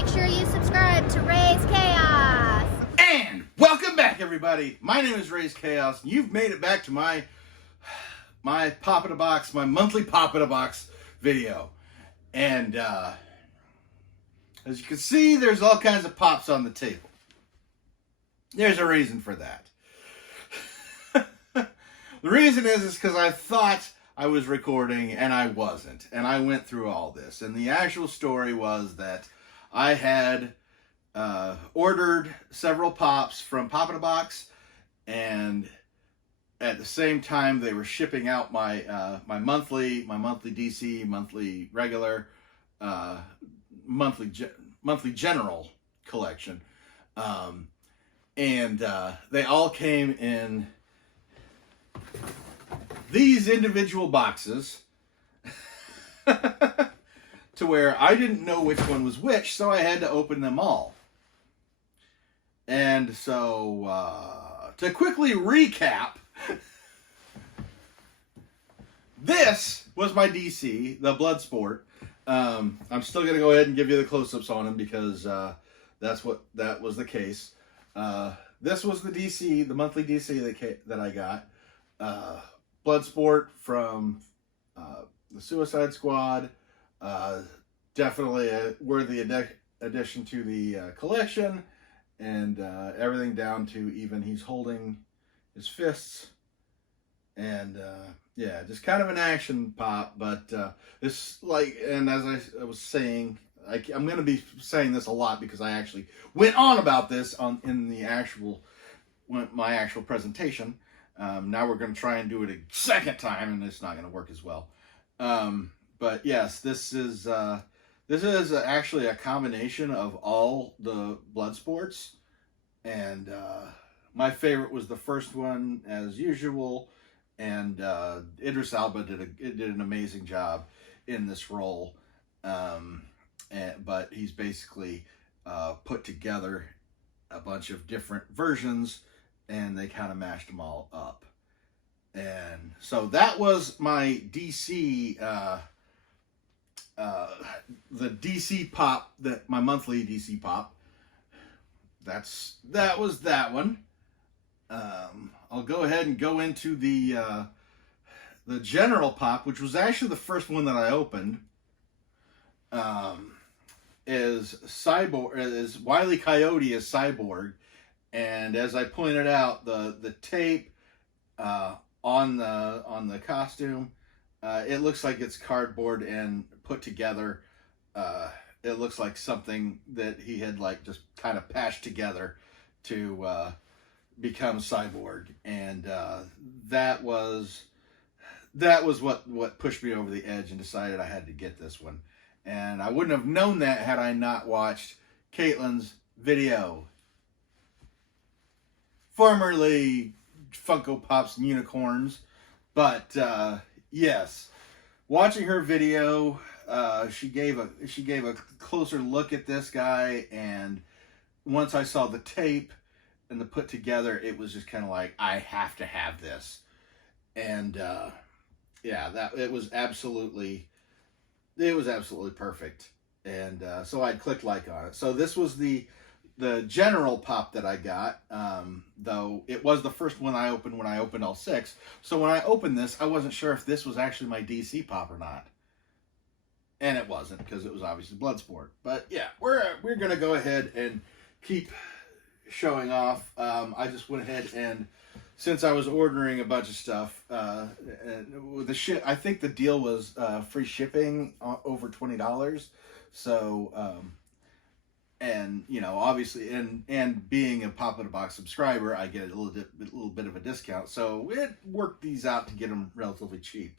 make sure you subscribe to Raze Chaos. And welcome back, everybody. My name is Raze Chaos, and you've made it back to my Pop in a Box, my monthly Pop in a Box video. And as you can see, there's all kinds of pops on the table. There's a reason for that. The reason is because I thought I was recording and I wasn't. And I went through all this. And the actual story was that I had ordered several pops from Pop in a Box, and at the same time they were shipping out my my monthly DC, monthly regular, monthly general collection, and they all came in these individual boxes to where I didn't know which one was which, so I had to open them all. And so to quickly recap, this was my DC, the Bloodsport. I'm still going to go ahead and give you the close-ups on him because that was the case. This was the DC, the monthly DC that I got. Bloodsport from the Suicide Squad. Definitely a worthy addition to the collection. And everything down to even he's holding his fists. And yeah, just kind of an action pop. But this, and as I was saying, I'm going to be saying this a lot because I actually went on about this in my actual presentation. Now we're going to try and do it a second time, and it's not going to work as well. But yes, this is actually a combination of all the Bloodsports, and my favorite was the first one, as usual. And Idris Elba did an amazing job in this role. But he's basically put together a bunch of different versions, and they kind of mashed them all up. And so that was my DC, the DC pop, my monthly DC pop. That was that one. I'll go ahead and go into the general pop, which was actually the first one that I opened. Is Wile E. Coyote as Cyborg. And as I pointed out, the tape on the costume, it looks like it's cardboard and put together. It looks like something that he had just kind of patched together to become Cyborg, and that was what pushed me over the edge and decided I had to get this one. And I wouldn't have known that had I not watched Caitlyn's video, formerly Funko Pops and Unicorns. But yes, watching her video, she gave a closer look at this guy, and once I saw the tape and the put together, it was just kind of like, I have to have this. And yeah, it was absolutely perfect. And so I clicked like on it. So this was the general pop that I got, though it was the first one I opened when I opened all 6. So when I opened this, I wasn't sure if this was actually my DC pop or not. And it wasn't, because it was obviously Bloodsport. But yeah, we're going to go ahead and keep showing off. I just went ahead and, since I was ordering a bunch of stuff, I think the deal was free shipping over $20. So, and obviously, and being a Pop in a Box subscriber, I get a little bit of a discount. So it worked these out to get them relatively cheap.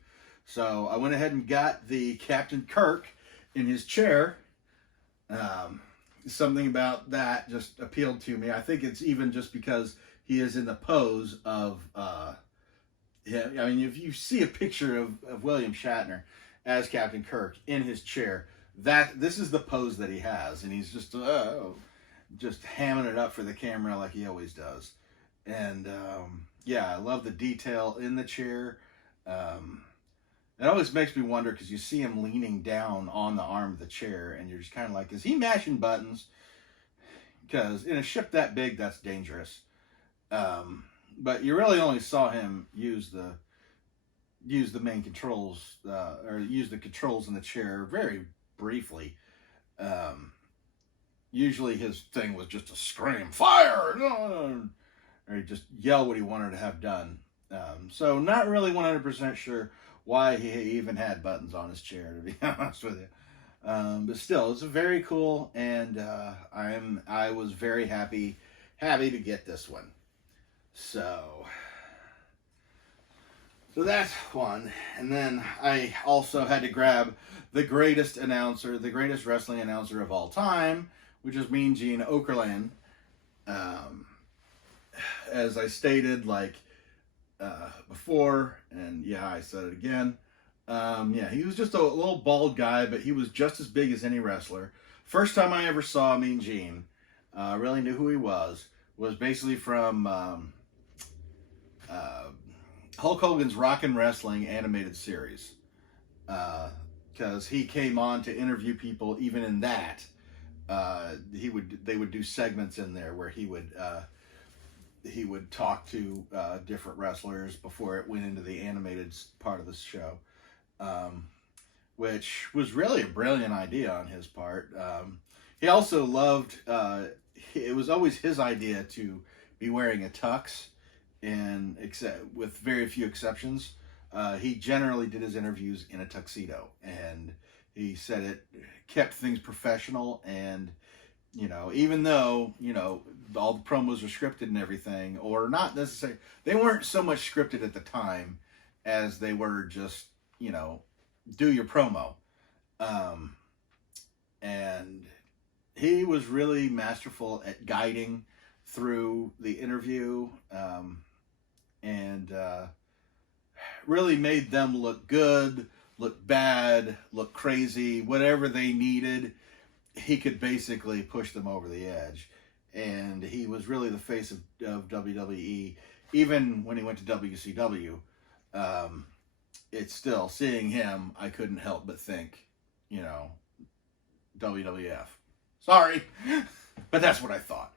So I went ahead and got the Captain Kirk in his chair. Something about that just appealed to me. I think it's even just because he is in the pose of, yeah. I mean, if you see a picture of William Shatner as Captain Kirk in his chair, this is the pose that he has, and he's just hamming it up for the camera like he always does. And yeah, I love the detail in the chair. it always makes me wonder because you see him leaning down on the arm of the chair, and you're just kind of like, is he mashing buttons? Because in a ship that big, that's dangerous. But you really only saw him use the main controls, or use the controls in the chair very briefly. Usually his thing was just to scream, fire! Or he'd just yell what he wanted to have done. So not really 100% sure why he even had buttons on his chair, to be honest with you. But still, it's very cool, and I was very happy to get this one. So that's one. And then I also had to grab the greatest wrestling announcer of all time, which is Mean Gene Okerlan. As I stated, before, and yeah, I said it again. He was just a little bald guy, but he was just as big as any wrestler. First time I ever saw Mean Gene, really knew who he was basically from Hulk Hogan's Rockin' Wrestling animated series. Because he came on to interview people, even in that. They would do segments in there where he would talk to different wrestlers before it went into the animated part of the show, which was really a brilliant idea on his part. He also loved, it was always his idea to be wearing a tux, and with very few exceptions. He generally did his interviews in a tuxedo, and he said it kept things professional. And even though all the promos were scripted and everything, or not necessarily, they weren't so much scripted at the time as they were just do your promo. And he was really masterful at guiding through the interview, and really made them look good, look bad, look crazy, whatever they needed. He could basically push them over the edge. And he was really the face of WWE. Even when he went to WCW, it's still, seeing him, I couldn't help but think, WWF. Sorry, but that's what I thought.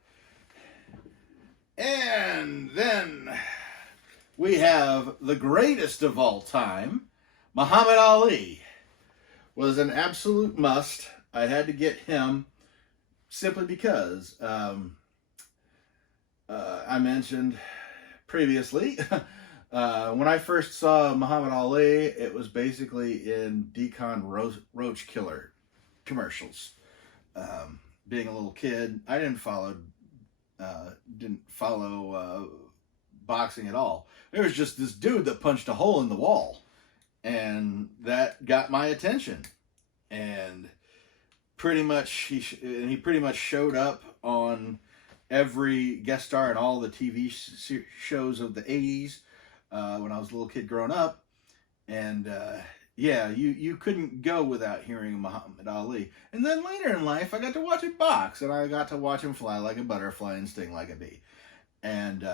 And then we have the greatest of all time, Muhammad Ali. Was an absolute must. I had to get him simply because I mentioned previously when I first saw Muhammad Ali, it was basically in Decon Roach Killer commercials. Being a little kid, I didn't follow boxing at all. There was just this dude that punched a hole in the wall, and that got my attention. And pretty much he pretty much showed up on every guest star in all the TV shows of the 80s when I was a little kid growing up. And you couldn't go without hearing Muhammad Ali. And then later in life, I got to watch him box, and I got to watch him fly like a butterfly and sting like a bee. And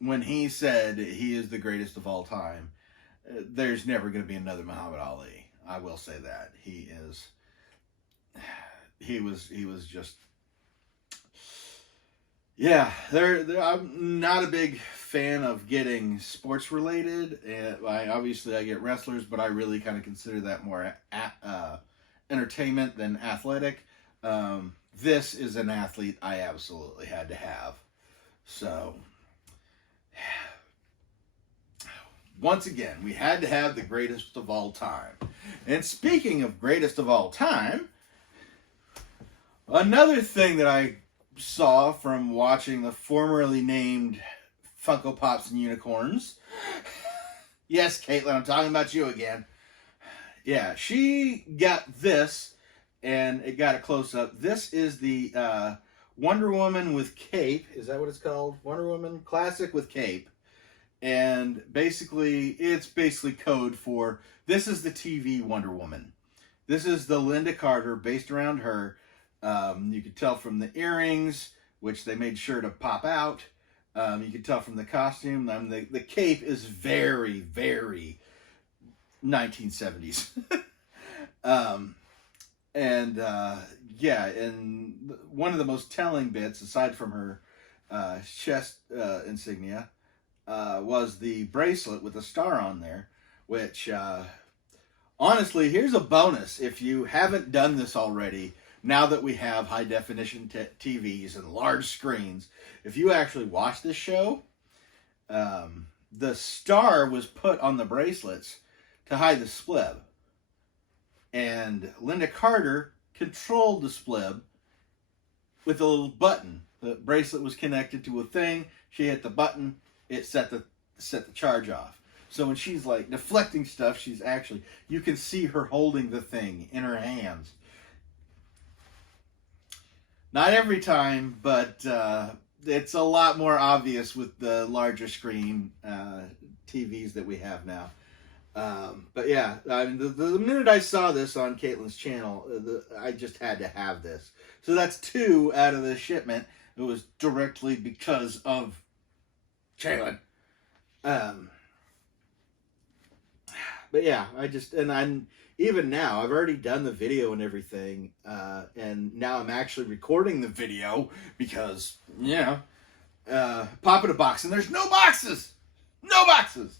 when he said he is the greatest of all time, there's never going to be another Muhammad Ali. I will say that. He was just, yeah, I'm not a big fan of getting sports related. I get wrestlers, but I really kind of consider that more entertainment than athletic. This is an athlete I absolutely had to have. So, once again, we had to have the greatest of all time. And speaking of greatest of all time, another thing that I saw from watching the formerly named Funko Pops and Unicorns. Yes, Caitlyn, I'm talking about you again. Yeah, she got this, and it got a close-up. This is the Wonder Woman with cape. Is that what it's called? Wonder Woman Classic with cape. And basically, it's basically code for, this is the TV Wonder Woman. This is the Linda Carter, based around her. You could tell from the earrings, which they made sure to pop out. You could tell from the costume. The cape is very, very, 1970s. Yeah, and one of the most telling bits, aside from her chest insignia, was the bracelet with a star on there, which, honestly, here's a bonus if you haven't done this already. Now that we have high definition TVs and large screens, if you actually watch this show, the star was put on the bracelets to hide the splib. And Linda Carter controlled the splib with a little button. The bracelet was connected to a thing. She hit the button. It set the charge off. So when she's like deflecting stuff, she's actually, you can see her holding the thing in her hands. Not every time, but it's a lot more obvious with the larger screen TVs that we have now. But yeah, I mean, the minute I saw this on Caitlyn's channel, I just had to have this. So that's 2 out of the shipment. It was directly because of Caitlyn. But yeah, even now, I've already done the video and everything, and now I'm actually recording the video because, pop in a box, and there's no boxes! No boxes!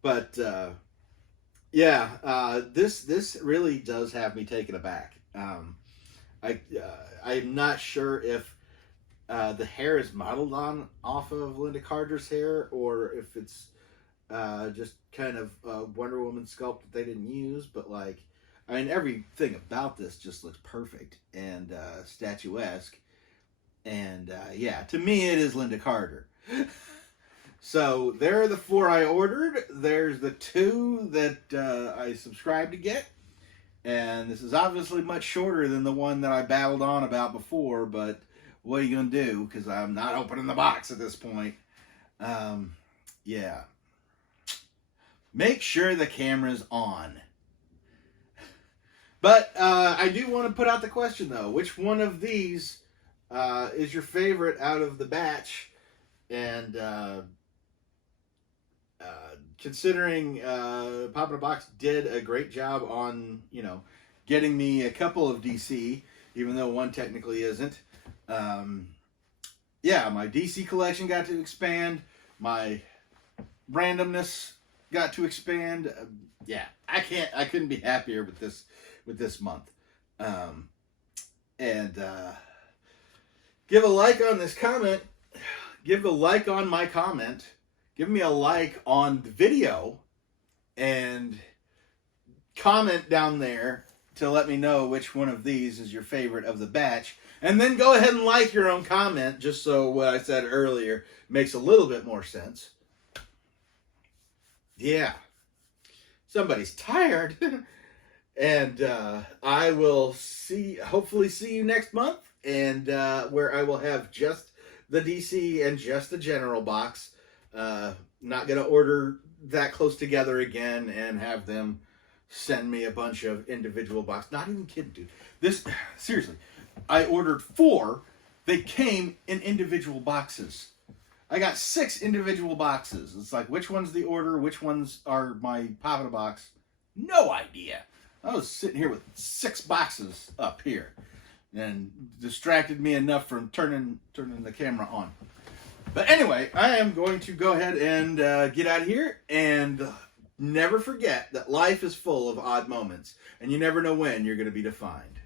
But, this really does have me taken aback. I'm not sure if the hair is modeled off of Linda Carter's hair, or if it's just kind of a Wonder Woman sculpt that they didn't use, but everything about this just looks perfect and statuesque. And to me, it is Linda Carter. So there are the 4 I ordered. There's the 2 that I subscribed to get. And this is obviously much shorter than the one that I babbled on about before, but what are you going to do? Because I'm not opening the box at this point. Make sure the camera's on. But I do want to put out the question, though. Which one of these is your favorite out of the batch? And considering Pop in a Box did a great job on, getting me a couple of DC, even though one technically isn't. My DC collection got to expand. My randomness got to expand. I couldn't be happier with this month. Give a like on this comment. Give a like on my comment. Give me a like on the video. And comment down there to let me know which one of these is your favorite of the batch. And then go ahead and like your own comment, just so what I said earlier makes a little bit more sense. Yeah. Somebody's tired. And I will hopefully see you next month. And where I will have just the DC and just the general box. Not going to order that close together again and have them send me a bunch of individual boxes. Not even kidding, dude. Seriously, I ordered 4. They came in individual boxes. I got 6 individual boxes. It's like, which one's the order? Which ones are my Pop in a Box? No idea. I was sitting here with 6 boxes up here. And distracted me enough from turning the camera on. But anyway, I am going to go ahead and get out of here. And never forget that life is full of odd moments. And you never know when you're going to be defined.